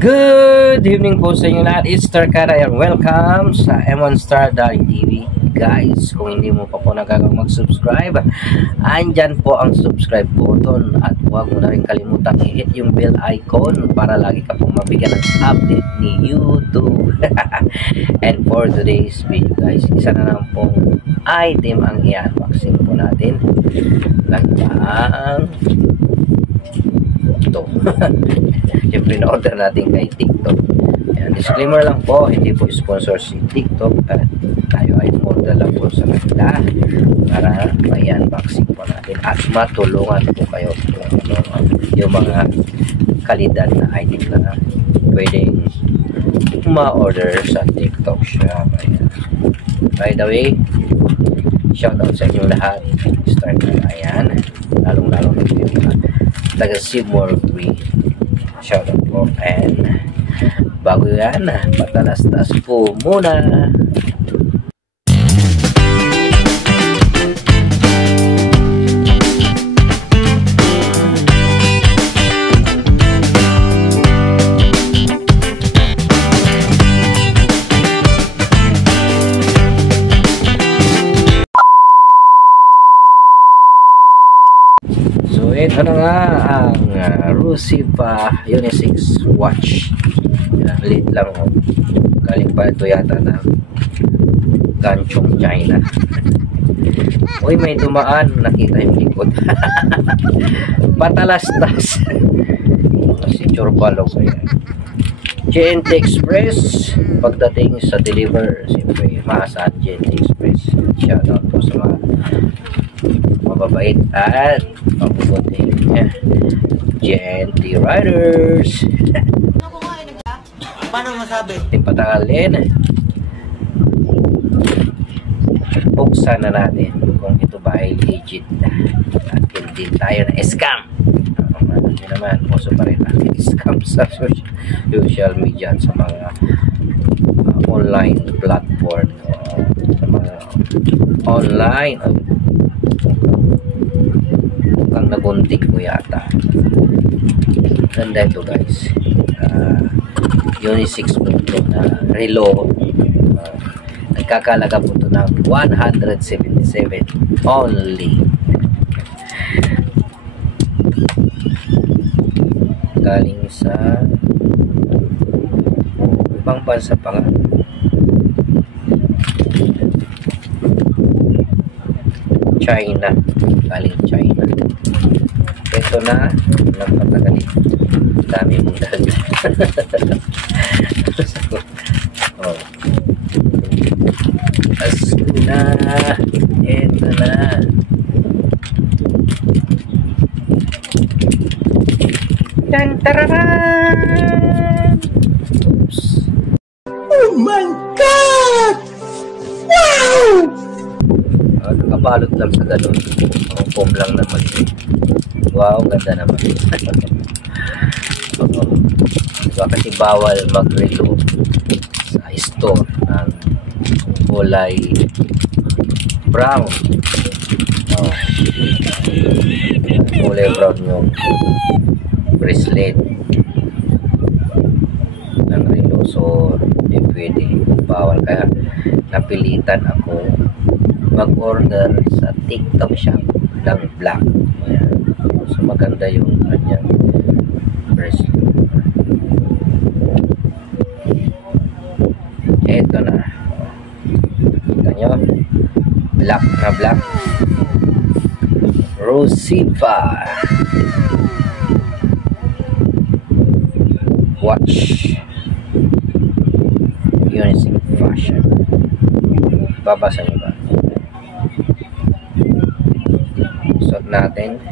Good evening po sa inyo lahat. It's Star Cara and welcome sa M1 Star TV. Guys, kung hindi mo pa po mag-subscribe, andyan po ang subscribe button at huwag mo na rin kalimutan i-hit yung bell icon para lagi ka pong mabigyan ng update ni YouTube. And for today's video guys, isa na lang pong item ang i-unboxing po natin. Lang ito. Siyempre na-order natin kay TikTok. Ayan, disclaimer lang po, hindi po sponsor si TikTok at tayo ay order lang po sa kanila para may unboxing po natin at matulungan po kayo kung yung mga kalidad na item na pwedeng ma-order sa TikTok shop. Ayan. By the way, shoutout sa inyo lahat. Start na. Ayan, lalong-lalong na yung mga taga Seymour Free. Shoutout po. And bago yan, patalas-tas po muna. So ito na nga ang Rusipa Unisex watch. Lit lang oh. Galing pa ito yata na Ganchong China. Uy, may dumaan, nakita yung likod. Patalastas. Si Churbalo ko yan. GNT Express, pagdating sa deliver, siyempre maasahan GNT Express. Shoutout po sa mga mababait at mabubuting GNT Riders. Paano masabi? Ating patagalin. Buksan na natin kung ito ba ay legit at hindi tayo na scam. Hindi naman, puso pa rin natin scam sa social media at sa mga online platform, sa mga online ang nagunting ko yata. Ganda ito guys. Unisex po ito na relo. Nagkakalaga po ito ng 177 only. Galing sa ibang bansa pa nga. China. Galing China. Ito na napakagaling. Dami mong dahil. Oh. Asko na. Ito na. Tantararan! Oops. Oh my God! Wow! Nakabalot lang sa ganun. Ang foam lang naman. Wow, ganda naman. Diba kasi bawal mag-relo sa store ng kulay brown. Kulay brown yung bracelet ng relo, so hindi pwede, bawal, kaya napilitan ako mag-order sa TikTok shop ng black. Ayan. So maganda yung kanyang bracelet. Eto na, kita nyo, black na black Rusipa watch Unisex fashion. Babasa nyo ba? Suot natin,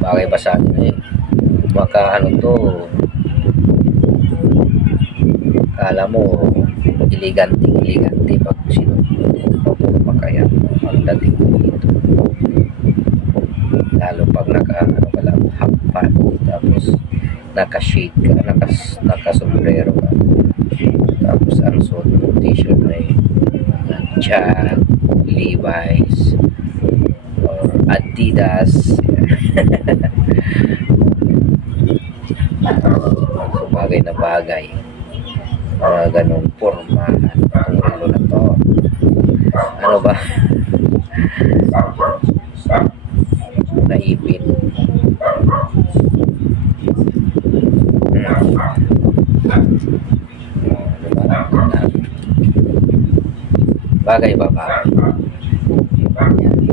bagay basahin na yun. Baka ano to, kala mo elegante pag makaya ang dating dito, lalo pag happan tapos naka-shade ka, naka-sombrero ka, tapos ang suot mo t-shirt ay Jag, Levi's or Adidas. So, bagay na bagay. Mga ganun forma itong relo na to. Ano ba? Naipit. Bagay ba ba?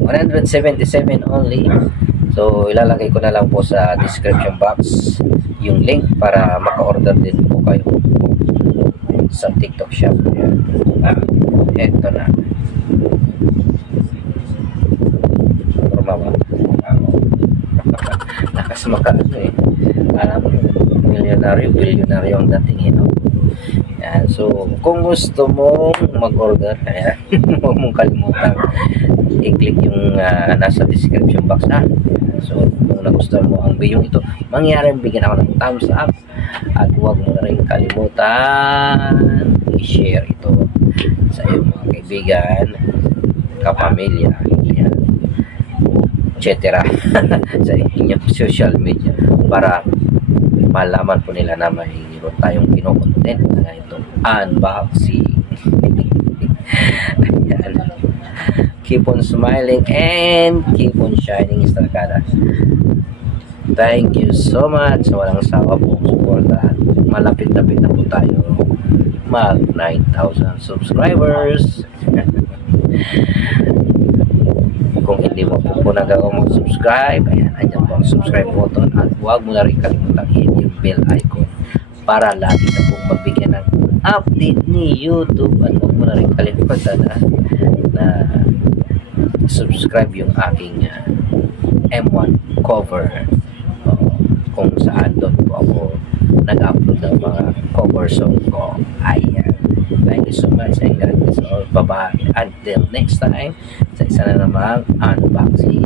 177 only. So ilalagay ko na lang po sa description box yung link para maka-order din po kayo sa TikTok shop. Eto na. Norma ba? Lakas maka ano eh. Alam mo, bilyonaryo ang dating no? Yan. So kung gusto mong mag-order, kaya huwag mong kalimutan i-click yung nasa description box ha. So kung nagustuhan mo ang video ito, mangyaring bigyan ako ng thumbs up at huwag mo na rin kalimutan i-share ito sa iyong mga kaibigan, kapamilya, etc. sa inyong social media para malaman po nila na mayroon tayong kinokontent na itong unboxing. Ayan. Keep on smiling and keep on shining, Estracada. Thank you so much sa walang sawa po suporta. Malapit-lapit na po tayo mag 9,000 subscribers. Kung hindi mo po nagawang mag-subscribe, ayan, andyan po ang subscribe button at huwag mo na rin kalimutan hit yung bell icon para lagi na po magbigyan ng update ni YouTube at huwag mo na rin kalimutan na subscribe yung aking M1 cover kung saan doon po ako nag-upload ng mga cover song ko. Ayan. Thank you so much and God bless all. Bye-bye. Until next time sa isa na namang unboxing.